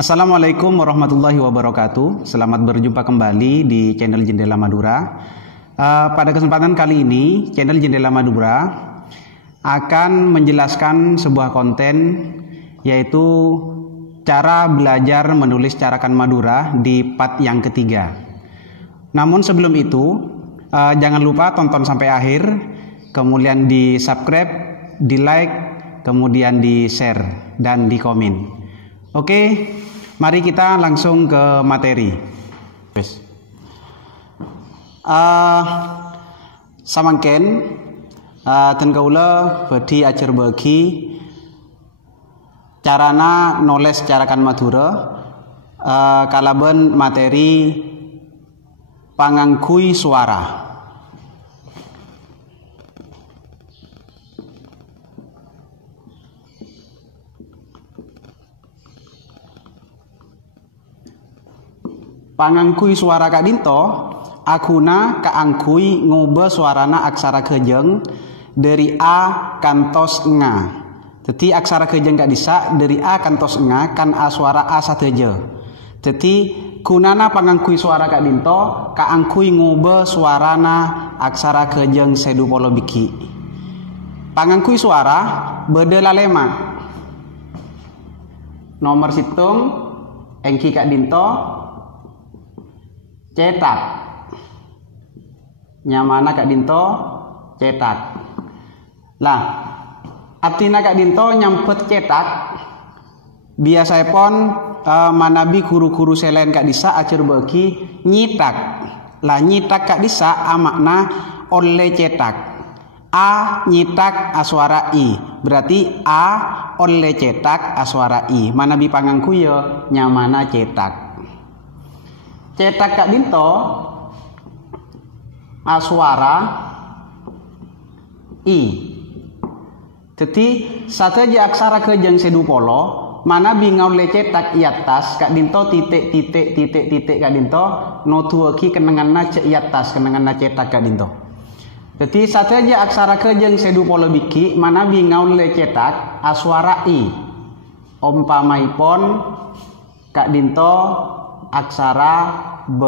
Assalamualaikum warahmatullahi wabarakatuh. Selamat berjumpa kembali di channel Jendela Madura. Pada kesempatan kali ini, channel Jendela Madura akan menjelaskan sebuah konten, yaitu cara belajar menulis carakan Madura di part yang ketiga. Namun sebelum itu, jangan lupa tonton sampai akhir, kemudian di subscribe, di like, kemudian di share dan di komen. Oke, mari kita langsung ke materi. Samangken ten kaula badi ajar bagi carana nulis carakan Madura kalaben materi pangangkui suara. Pangangkui suara Kak Dinto, aguna kaangkui ngobe suarana aksara kejeng dari A kantos nga. Jadi aksara kejeng Kak Disa dari A kantos nga kan A suara A sateje. Jadi gunana pangangkui suara Kak Dinto, kaangkui ngobe suarana aksara kejeng sedu polo biki. Pangangkui suara bede lalema. Nomor situng engki Kak Dinto cetak nyamana Kak Dinto cetak lah artina Kak Dinto nyampet cetak biasa pon manabi guru-guru selain Kak Disa ajar bagi nyitak lah nyitak Kak Disa makna oleh cetak A nyitak aswara I berarti A oleh cetak aswara I manabi pangangku ya nyamana cetak. Cetak Kak Dinto aswara I. Jadi sateja aksara kejeng sedu polo mana bingaul le cetak i atas Kak Dinto titik Kak Dinto notuaki kenanganna ce i atas kenanganna cetak Kak Dinto. Jadi sateja aksara kejeng sedu polo biki mana bingaul le cetak aswara I. Ompamaipon Kak Dinto aksara B,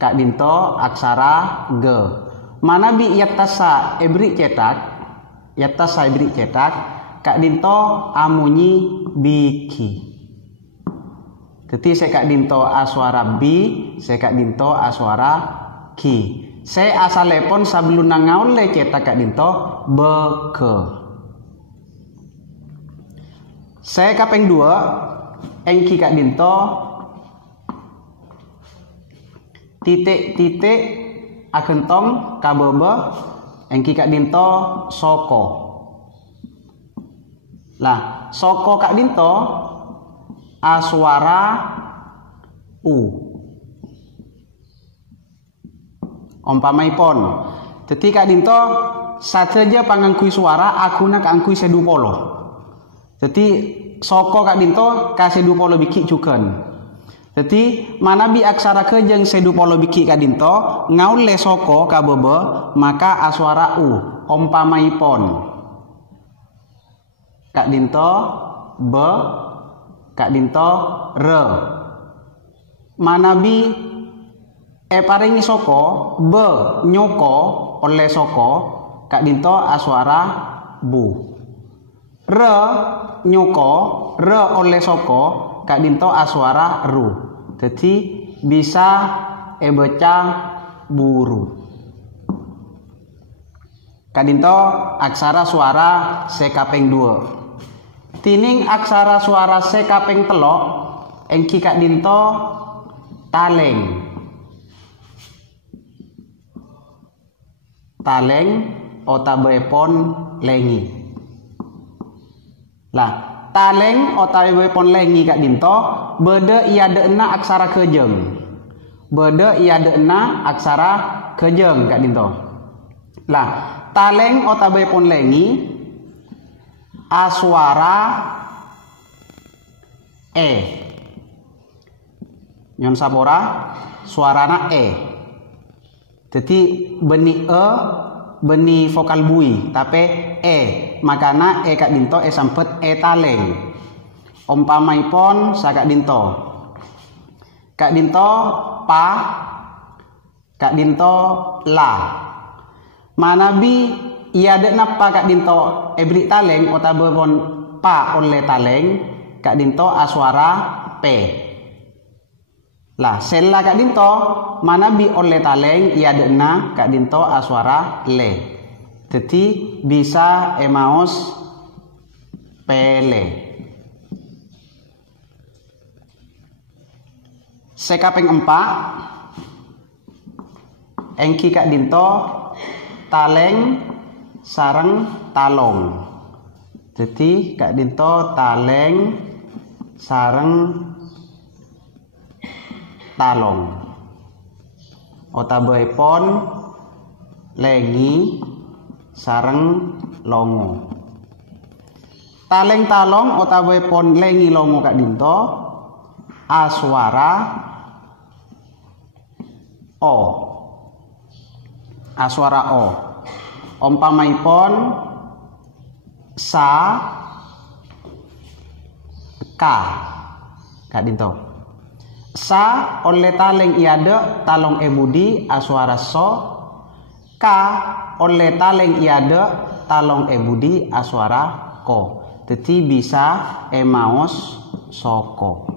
Kak Dinto aksara G. Mana bi yatasa ebri cetak, yatasa ebri cetak, Kak Dinto amunyi biki. Jadi saya Kak Dinto aswara B, saya Kak Dinto aswara ki. Saya asalepon sebelum nangaul le cetak Kak Dinto beke. Saya kapeng 2 engki Kak Dinto titik agentong kabebe engki Kak Dinto soko lah soko Kak Dinto aswara U ompamaipon jadi Kak Dinto sateja pangangkui suara aguna kaangkui sedu polo jadi soko Kak Dinto kasih du polo biki cukan. Jadi mana bi aksara kejeng sedu polo biki Kak Dinto ngaul le soko kabebe maka aswara U ompamaipon Kak Dinto B Kak Dinto re mana bi paringi soko B nyoko oleh soko Kak Dinto aswara Bu re nyoko re oleh soko Kak Dinto aswara ru jadi bisa beca buru Kak Dinto aksara suara sekapeng 2 tining aksara suara sekapeng telok engki Kak Dinto taleng otabepon lengi lah taleng otawe pon lengi Kak Dinto bede iade ena aksara kejeng bede iade ena aksara kejeng Kak Dinto lah taleng otawe pon lengi aswara E nyon sapora suarana E jadi benih beni vokal bui tapi makana Kak Dinto sampet taleng Umpamaipun Kak Dinto. Kak Dinto pa, Kak Dinto la. Manabi ia ada napa Kak Dinto ebri taleng otabon pa oleh taleng Kak Dinto aswara p. Lah sella Kak Dinto manabi oleh taleng ia ada na Kak Dinto aswara le. Jadi bisa emaos pele. Sekaping 4 engki Kak Dinto taleng sareng talong. Jadi Kak Dinto taleng sareng talong. Otaboipon lengi sareng longo. Taleng talong otaboipon lengi longo Kak Dinto aswara o. Aswara o. Umpamaipun sa ka Kak Dinto. Sa oleh taleng iade talong ebudi aswara so. Ka oleh taleng iade talong ebudi aswara ko. Jadi bisa emaos soko.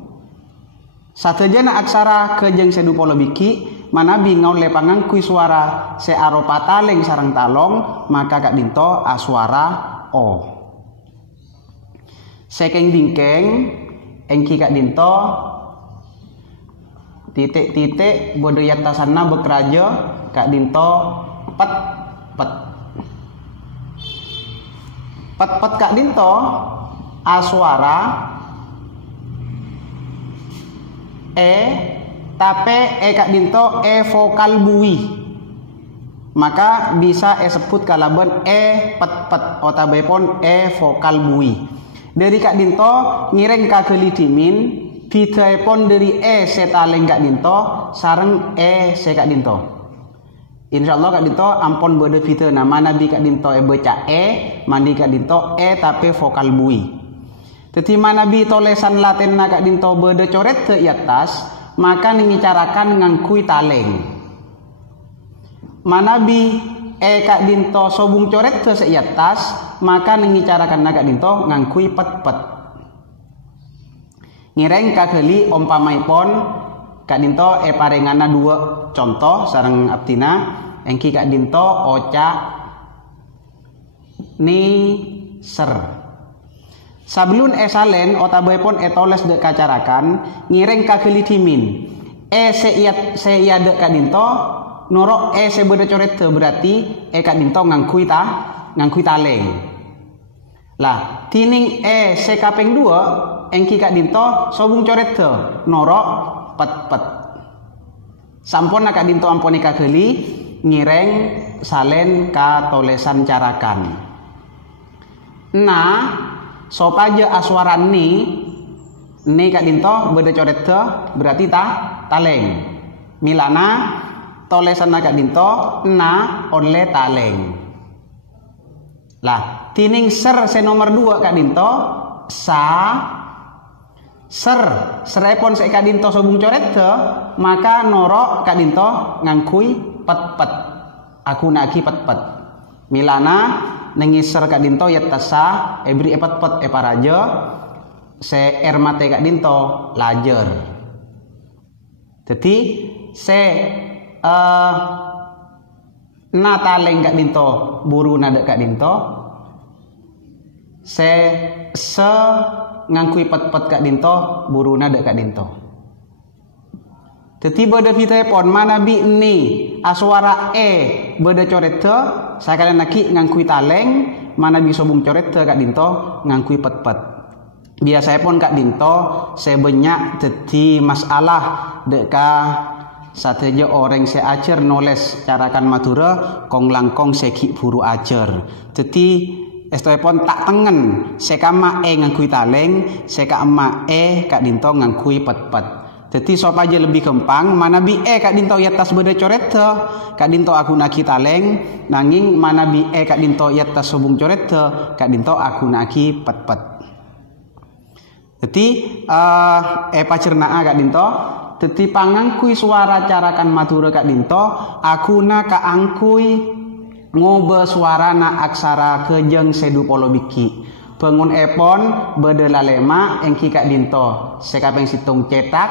Satejana aksara kejeng sedupolo biki manabi ngaule pangangkui suara se aropa taleng sarang talong maka Kak Dinto aswara o. Sekeng dingkeng engki Kak Dinto titik-titik bodo yatasanna bekraja Kak Dinto pet pet. Pet pet Kak Dinto aswara tapi Kak Dinto vokal bui. Maka bisa sebut kalaban pet pet otabepon vokal bui. Dari Kak Dinto ngireng kageli dimin bidaepon dari setaleng Kak Dinto sareng se Kak Dinto. Insyaallah Kak Dinto ampon bode bida nama nabi Kak Dinto baca mandi Kak Dinto tapi vokal bui. Jadi manabi tolesan Latin Kak Dinto bode coret te atas maka ngicarakan ngangkui taleng. Manabi Kak Dinto sobung coret te atas maka ngicarakan Kak Dinto ngangkui pet pet. Ngireng kageli umpamaipun Kak Dinto parengana dua contoh sareng abdina engki Kak Dinto oca ni ser. Sablun salen otaboipun toles dek kacarakan ngireng kageli dimin seiade Kak Dinto noro sebeda coret berarti Kak Dinto ngangkui taleng. Lah tining sekaping 2 engki Kak Dinto sobung coret noro pet pet. Sampun Kak Dinto amponi kageli ngireng salen ka tolesan carakan. Nah sopaja aswaran ni Kak Dinto beda coret berarti taleng. Milana tolesan Kak Dinto na oleh taleng. Lah tining ser nomor 2 Kak Dinto sa ser serepon se Kak Dinto sobung coret maka noro Kak Dinto ngangkui pet pet. Aku naki pet pet. Milana nengiser Kak Dinto yatasa ebri pet pet paraja se ermate Kak Dinto lajer. Jadi se nataleng Kak Dinto buru nada Kak Dinto se ngangkui pet pet Kak Dinto buru nada Kak Dinto. Jadi beda pon mana bi ni aswara beda coret saya kalian naki ngangkui taleng mana bi sobung coret Kak Dinto ngangkui pet pet. Biasa pun Kak Dinto saya banyak jadi masalah deka sateja orang se acer noles carakan Madura kong langkong seki buru acer. Jadi pon tak tengen sekama ngangkui taleng sekama Kak Dinto ngangkui pet pet. Jadi sop aja lebih gampang mana bi Kak Dinto yatas beda coret Kak Dinto aku naki taleng nanging mana bi Kak Dinto yatas sobung coret Kak Dinto aku naki pet pet. Jadi pacernaa Kak Dinto. Jadi pangangkui suara carakan Madura Kak Dinto, akuna ka angkui ngobe suarana aksara kejeng sedu polo biki. Bangun epon bedelalema engki Kak Dinto. Sekapeng situng cetak,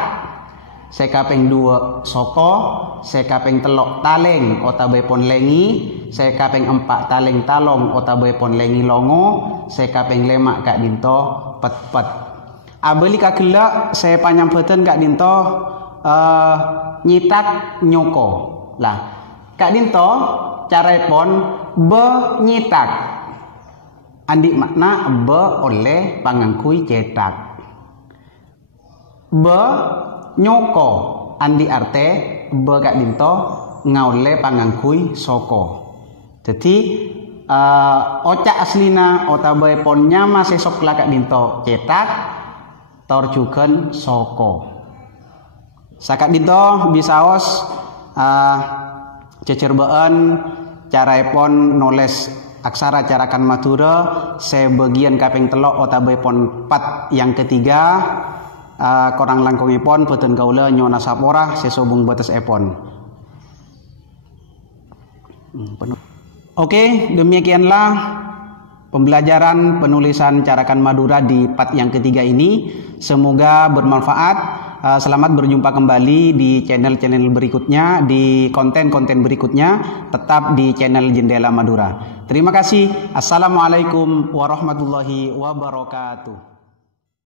sekapeng dua soko, sekapeng telok taleng otabai pon lengi, sekapeng empat taleng talong otabai pon lengi longo, sekapeng lemak Kak Dinto pet-pet. Abeli kagela saya panyampeten Kak Dinto nyitak nyoko. Lah, Kak Dinto carepon nyitak. Andi makna oleh pangangkui cetak. Nyoko andi arte Kak Dinto ngaule pangangkui soko. Jadi ocak aslina otabai pon nyama sesok Kak Dinto cetak torjuken soko. Sakak Dinto bisaos cecerbaan caraipon noles aksara carakan Madura sebagian kaping telok otabai pon 4 yang ketiga korang langkungipon beten gaula nyona sapora sesobung batas epon. Oke, demikianlah pembelajaran penulisan carakan Madura di part yang ketiga ini. Semoga bermanfaat. Selamat berjumpa kembali di channel-channel berikutnya, di konten-konten berikutnya, tetap di channel Jendela Madura. Terima kasih. Assalamualaikum warahmatullahi wabarakatuh.